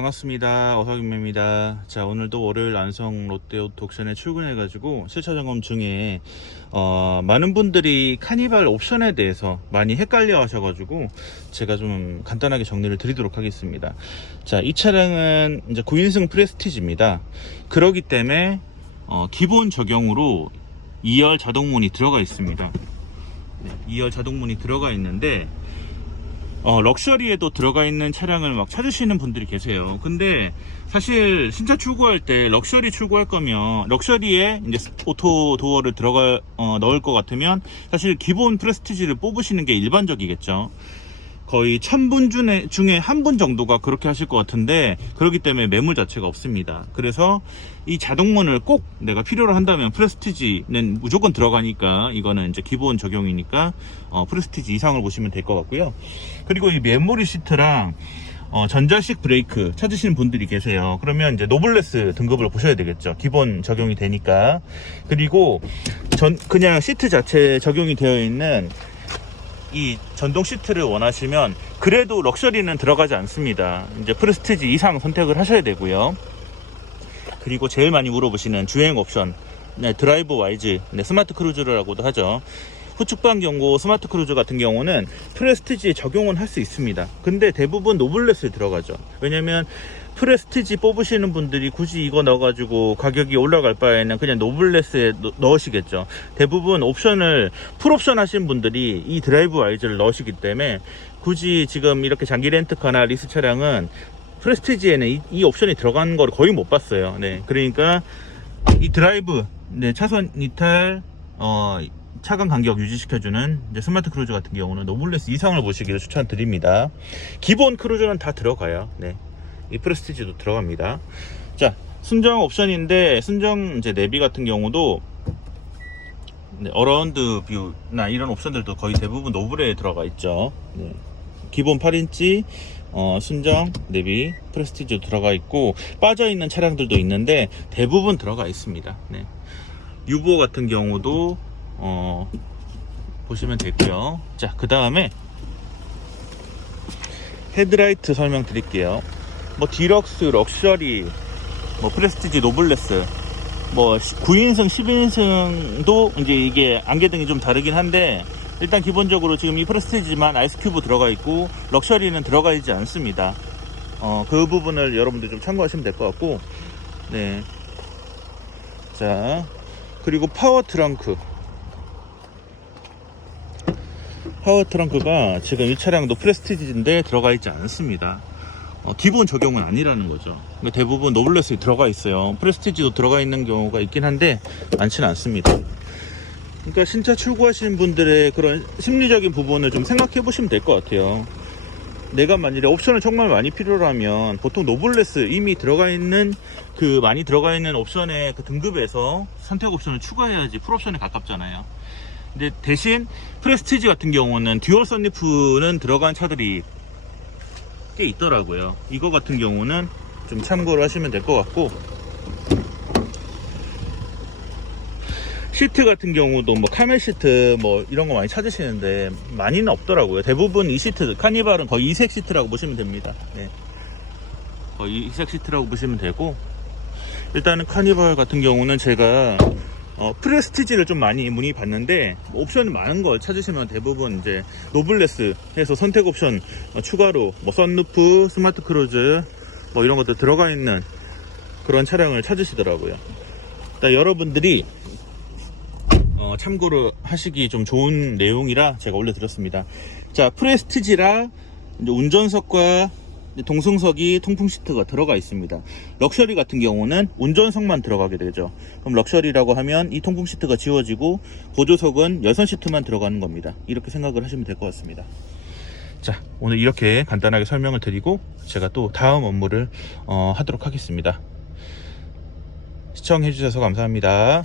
반갑습니다. 어석임입니다. 자, 오늘도 월요일 안성 롯데오토 옥션에 출근해 가지고 세차 점검 중에, 어, 많은 분들이 카니발 옵션에 대해서 많이 헷갈려 하셔 가지고, 제가 좀 간단하게 정리를 드리도록 하겠습니다. 자, 이 차량은 이제 9인승 프레스티지입니다. 그러기 때문에, 어, 기본 적용으로 2열 자동문이 들어가 있습니다. 네, 2열 자동문이 들어가 있는데, 어, 럭셔리에도 들어가 있는 차량을 막 찾으시는 분들이 계세요. 근데 사실 신차 출고할 때 럭셔리 출고할 거면 럭셔리에 이제 오토 도어를 들어가 어, 넣을 것 같으면 사실 기본 프레스티지를 뽑으시는 게 일반적이겠죠. 거의 천분 중에, 중에 한 분 정도가 그렇게 하실 것 같은데 그렇기 때문에 매물 자체가 없습니다. 그래서 이 자동문을 꼭 내가 필요로 한다면 프레스티지는 무조건 들어가니까 이거는 이제 기본 적용이니까 어, 프레스티지 이상을 보시면 될 것 같고요. 그리고 이 메모리 시트랑 어, 전자식 브레이크 찾으시는 분들이 계세요. 그러면 이제 노블레스 등급을 보셔야 되겠죠. 기본 적용이 되니까. 그리고 전 그냥 시트 자체 적용이 되어 있는 이 전동 시트를 원하시면 그래도 럭셔리는 들어가지 않습니다. 이제 프레스티지 이상 선택을 하셔야 되고요. 그리고 제일 많이 물어보시는 주행 옵션, 네, 드라이브 와이즈, 네, 스마트 크루즈라고도 하죠. 후측방 경고 스마트 크루즈 같은 경우는 프레스티지에 적용은 할 수 있습니다. 근데 대부분 노블레스에 들어가죠. 왜냐면 프레스티지 뽑으시는 분들이 굳이 이거 넣어가지고 가격이 올라갈 바에는 그냥 노블레스에 넣- 넣으시겠죠. 대부분 옵션을 풀옵션 하신 분들이 이 드라이브 와이즈를 넣으시기 때문에 굳이 지금 이렇게 장기 렌트카나 리스 차량은 프레스티지에는 이, 이 옵션이 들어간 걸 거의 못 봤어요. 네, 그러니까 이 드라이브, 네, 차선 이탈, 어, 차간 간격 유지시켜주는 스마트 크루즈 같은 경우는 노블레스 이상을 보시기를 추천드립니다. 기본 크루즈는 다 들어가요. 네. 이 프레스티지도 들어갑니다. 자, 순정 옵션인데, 순정 이제 내비 같은 경우도, 네, 어라운드 뷰나 이런 옵션들도 거의 대부분 노블에 들어가 있죠. 네. 기본 8인치, 어, 순정, 내비, 프레스티지도 들어가 있고, 빠져있는 차량들도 있는데, 대부분 들어가 있습니다. 네. 유보 같은 경우도, 어, 보시면 되고요. 자, 그 다음에, 헤드라이트 설명 드릴게요. 뭐 디럭스, 럭셔리, 뭐 프레스티지, 노블레스, 뭐 9인승, 10인승도 이제 이게 안개등이 좀 다르긴 한데 일단 기본적으로 지금 이 프레스티지만 아이스큐브 들어가 있고 럭셔리는 들어가 있지 않습니다. 어, 그 부분을 여러분들 좀 참고하시면 될 것 같고 네. 자, 그리고 파워 트렁크. 파워 트렁크가 지금 이 차량도 프레스티지인데 들어가 있지 않습니다. 어, 기본 적용은 아니라는 거죠. 그러니까 대부분 노블레스에 들어가 있어요. 프레스티지도 들어가 있는 경우가 있긴 한데 많지는 않습니다. 그러니까 신차 출고하시는 분들의 그런 심리적인 부분을 좀 생각해 보시면 될 것 같아요. 내가 만일에 옵션을 정말 많이 필요로 하면 보통 노블레스 이미 들어가 있는 그 많이 들어가 있는 옵션의 그 등급에서 선택 옵션을 추가해야지 풀옵션에 가깝잖아요. 근데 대신 프레스티지 같은 경우는 듀얼 선리프는 들어간 차들이 꽤 있더라고요. 이거 같은 경우는 좀 참고를 하시면 될 것 같고 시트 같은 경우도 뭐 카멜 시트 뭐 이런 거 많이 찾으시는데 많이는 없더라고요. 대부분 이 시트 카니발은 거의 이색 시트라고 보시면 됩니다. 네. 거의 이색 시트라고 보시면 되고 일단은 카니발 같은 경우는 제가 어, 프레스티지를 좀 많이 문의 받는데 옵션이 많은 걸 찾으시면 대부분 이제 노블레스 해서 선택 옵션 어, 추가로 뭐 썬루프, 스마트 크루즈 뭐 이런 것들 들어가 있는 그런 차량을 찾으시더라고요. 일단 여러분들이 어, 참고로 하시기 좀 좋은 내용이라 제가 올려드렸습니다. 자, 프레스티지라 운전석과 동승석이 통풍 시트가 들어가 있습니다. 럭셔리 같은 경우는 운전석만 들어가게 되죠. 그럼 럭셔리라고 하면 이 통풍 시트가 지워지고 보조석은 여선 시트만 들어가는 겁니다. 이렇게 생각을 하시면 될 것 같습니다. 자, 오늘 이렇게 간단하게 설명을 드리고 제가 또 다음 업무를 어, 하도록 하겠습니다. 시청해주셔서 감사합니다.